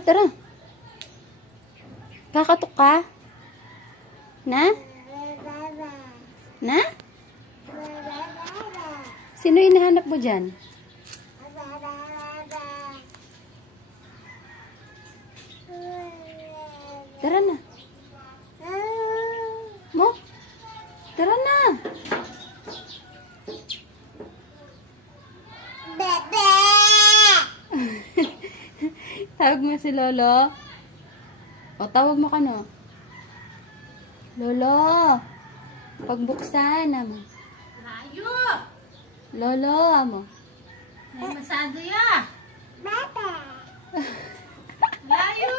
Tara. Kakatok ka? Na? Na? Sino hinahanap mo dyan? Tara na. Mo? Tara na. Tawag mo si Lolo. O, tawag mo ka no. Lolo. Pagbuksan, amo. Layo! Lolo, amo. May masado ya! Layo!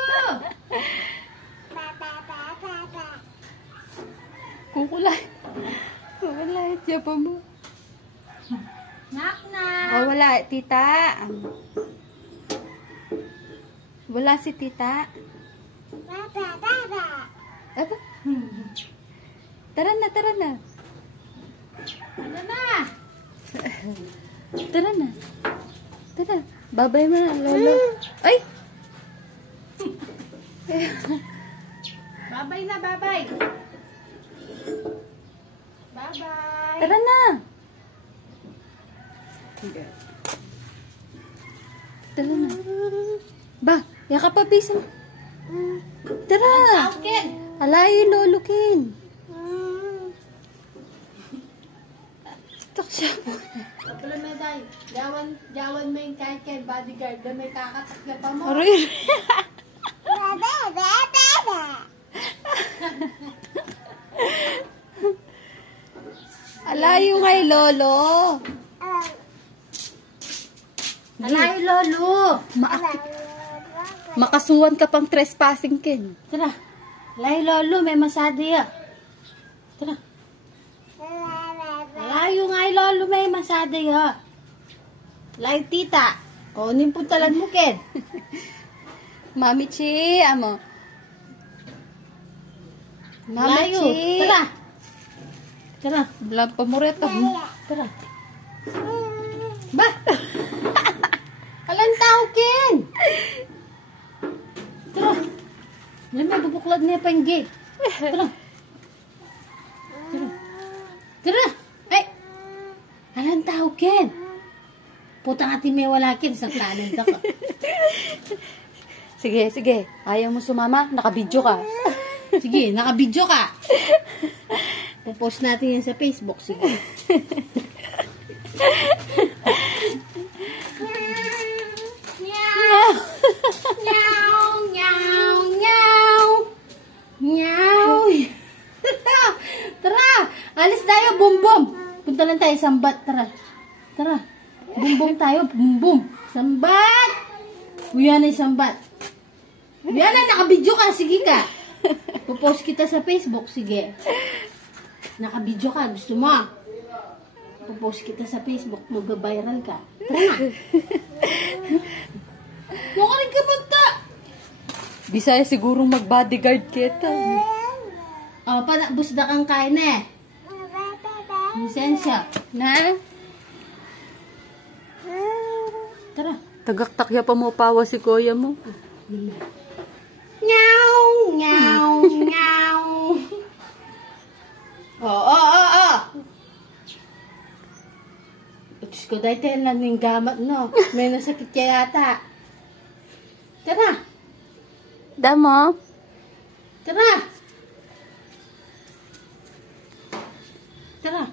Kukulay. Kukulay. Siya pa mo. Knock knock! O, wala. Tita. Wala si tita. Aba. Tara na, tara na. Ano na? Tara na. Tara. Babay mo na, Lolo. Ay! Babay na, babay! Babay! Tara na. Tara na. Ba, yakap pa bisa. Tara. Tawagin! Alay, Lolo Kin. Tak siya. Kapala na day. Jawan mo yung kahit kay bodyguard na may kakatakya pa mo. Aray. Alayo ngay, Lolo. Alay, Lolo! Makasuhan ka pang trespassing, Ken. Tara! Alay, Lolo! May masado ya! Tara! Alayo nga, Lolo! May masado ya! Alay, tita! O, nimpuntalan mo, Ken! Mami Chi, amo. Mami Alayo! Chi. Tara! Tara! Bilang pamoreto. Tara! Ba? Alang tao, Ken! Tara! Alam mo, bubuklad niya pa yung gate. Tara! Tara! Tara! Ay! Alang tao, Ken! Puta natin may wala, Ken. Sa klanan ka. Sige, sige. Ayaw mo sumama? Nakabidyo ka. Sige, nakabidyo ka. Popost natin yan sa Facebook. Sige. Meow! Meow! Meow! Meow! Meow! Tara! Alis tayo, bum-bum! Punta lang tayo, sambat. Tara. Tara. Bum-bum tayo, bum-bum. Sambat! Uyan ay sambat. Uyan na, nakabidyo ka. Sige ka. Popost kita sa Facebook. Sige. Nakabidyo ka. Gusto mo? Popost kita sa Facebook. Mag-viral ka. Tara na. Mukha rin ka punta. Bisaya sigurong mag-bodyguard kita. O, busda kang kain eh. Lisensya. Na? Tara. Tagaktakya pa mo pawa si kuya mo. Nyaw! Nyaw! Nyaw! Oh! Diyos ko, dahil tayo lang yung gamat, no? May nasakit kaya yata. Tara! Damo? Tara! Tara!